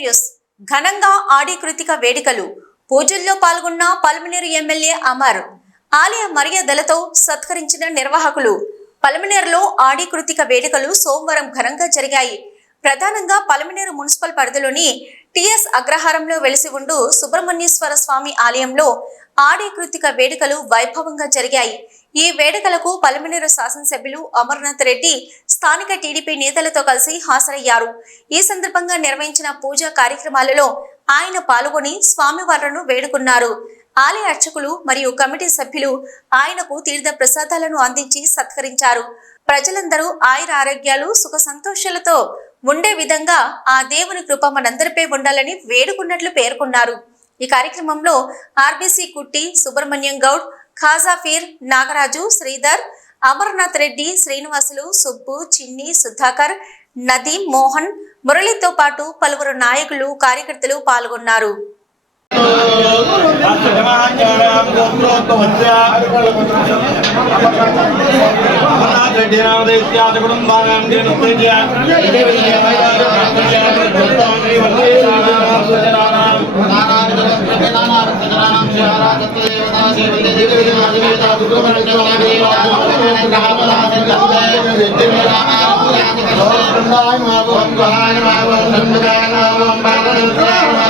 News. ఘనంగా ఆడి కృతిక వేడుకలు. పూజల్లో పాల్గొన్న పల్మనేరు ఎమ్మెల్యే అమర్ ఆలయ మర్యాదలతో సత్కరించిన నిర్వాహకులు. పలమనేరులో ఆడి కృతిక వేడుకలు సోమవారం ఘనంగా జరిగాయి. ప్రధానంగా పలమనేరు మున్సిపల్ పరిధిలోని టిఎస్ అగ్రహారంలో వెలిసి ఉండు సుబ్రహ్మణ్యేశ్వర స్వామి ఆలయంలో ఆడి కృతిక వేడుకలు వైభవంగా జరిగాయి. ఈ వేడుకలకు పలమనేరు శాసనసభ్యులు అమర్నాథ్ రెడ్డి స్థానిక టీడీపీ నేతలతో కలిసి హాజరయ్యారు. ఈ సందర్భంగా నిర్వహించిన పూజా కార్యక్రమాలలో ఆయన పాల్గొని స్వామివారులను వేడుకున్నారు. ఆలయ అర్చకులు మరియు కమిటీ సభ్యులు ఆయనకు తీర్థ ప్రసాదాలను అందించి సత్కరించారు. ప్రజలందరూ ఆయుర ఆరోగ్యాలు సుఖ సంతోషాలతో ఉండే విధంగా ఆ దేవుని కృప మనందరిపై ఉండాలని వేడుకున్నట్లు పేర్కొన్నారు. ఈ కార్యక్రమంలో ఆర్బీసీ కుట్టి సుబ్రహ్మణ్యం గౌడ్ ఖాజాఫీర్ నాగరాజు శ్రీధర్ అమర్నాథ్ రెడ్డి శ్రీనివాసులు సుబ్బు చిన్ని సుధాకర్ నదీం మోహన్ మురళితో పాటు పలువురు నాయకులు కార్యకర్తలు పాల్గొన్నారు.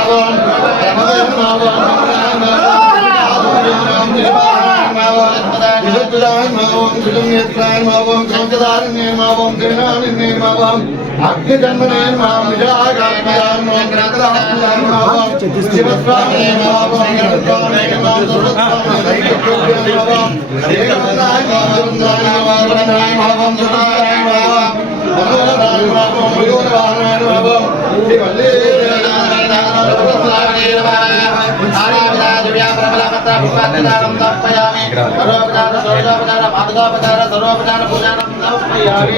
ఓం అద్భుతాన్ మా ఓం కృతం నేత్రాన్ మా ఓం సంకదారణ్యే మా ఓం కిరణారణ్యే మా ఓం అగ్నికన్మనే మా విజయాగాత్మయాన్ మా గ్రంథాత్మయాన్ మా ఓం శివస్వామే మా ఓం గణస్వామే మా ఓం సురస్వామే మా ఓం ఏకమందాయ మా ఓం దానాయ మా ఓం దానాయ మా ఓం సుతాయ మా ఓం ధనవరాయ మా ఓం భయోరవాహనాయ మా ఓం శ్రీ వల్లే నారాయణ నారాయణ సర్వస్వామే నమః వార్తాపదారం సమర్పయామి. సర్వోపచార సౌజోపచార మాతృగోపచార సర్వోపచార పూజానం సమర్పయామి.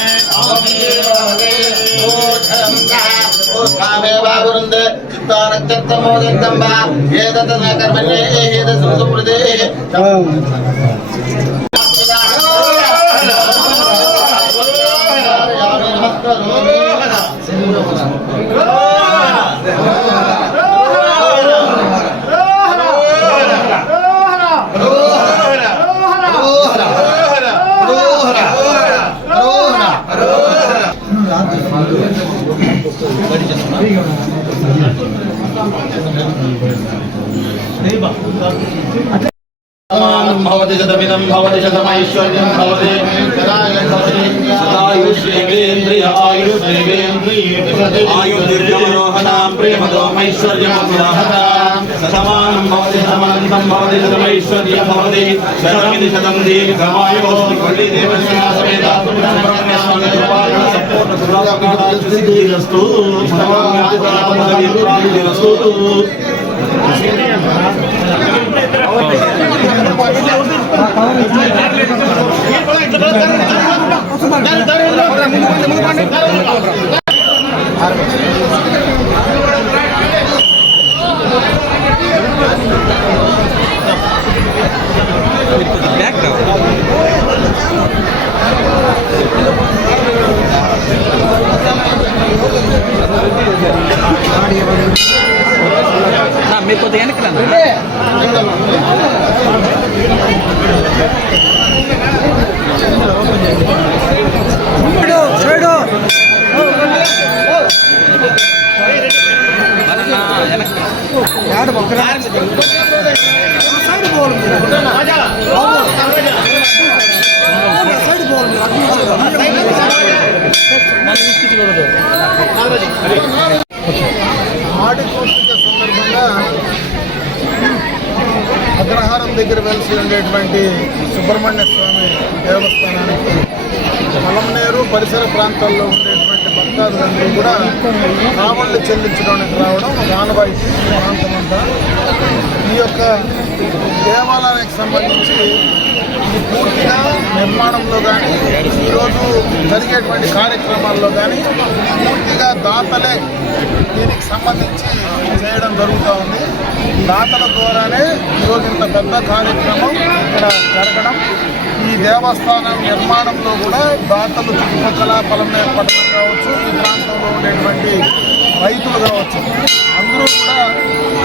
कामेवावृन्द चित्तानक्षत्रमोदन्तं वा एतत् न कर्मण्ये एहेद सुहृदेः भवति शतमिदं भवति शतमैश्वर्यं भवति सदायुष्येन्द्रिय आयुर्देवेन्द्रिय आयुर्दीर्घमनोहनां प्रियमदोमैश्वर्यमग्रहतां समानं भवति। शतमन्तं भवति शतमैश्वर्यं भवति शतमिति शतं दीर्घमायुः सिद्धिरस्तु మీరు కొద్దిగా వెనక్కి రండి. అదన్నా దగ్గర ఉండేటువంటి సుబ్రహ్మణ్య స్వామి దేవస్థానానికి పొలంనేరు పరిసర ప్రాంతాల్లో ఉండేటువంటి భక్తాదులందరూ కూడా కావళ్ళు చెల్లించడానికి రావడం ఒక ఆనవాయితీ ఈ ఈ యొక్క దేవాలయానికి సంబంధించి పూర్తిగా నిర్మాణంలో కానీ ఈరోజు జరిగేటువంటి కార్యక్రమాల్లో కానీ పూర్తిగా దాతలే దీనికి సంబంధించి చేయడం జరుగుతూ ఉంది. దాతల ద్వారానే ఈరోజు ఇంత పెద్ద కార్యక్రమం ఇక్కడ జరగడం. ఈ దేవస్థానం నిర్మాణంలో కూడా దాతలు చుట్టుపక్కల పలమనేరు పట్టణం కావచ్చు ఈ ప్రాంతంలో ఉండేటువంటి రైతులు కావచ్చు అందరూ కూడా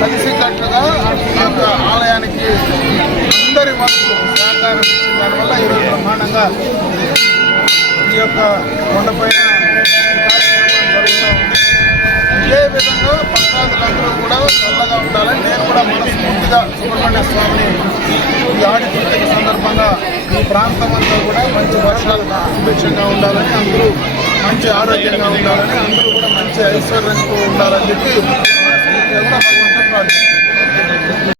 కలిసికట్టుగా ఈ యొక్క ఆలయానికి అందరి వంతు సహకారం ఇచ్చిన దానివల్ల ఈరోజు బ్రహ్మాండంగా ఈ యొక్క కొండపైన ఇదే విధంగా భక్తాదులందరూ కూడా చల్లగా ఉండాలని నేను కూడా మనస్ఫూర్తిగా సుబ్రహ్మణ్య స్వామిని ఈ ఆడి పూర్తిక సందర్భంగా ఈ ప్రాంతం అంతా కూడా మంచి వర్షాలు సుభిక్షంగా ఉండాలని అందరూ మంచి ఆరోగ్యంగా ఉండాలని అందరూ కూడా మంచి ఐశ్వర్యంతో ఉండాలని చెప్పి ఎంత కూడా ప్రార్థిస్తున్నాను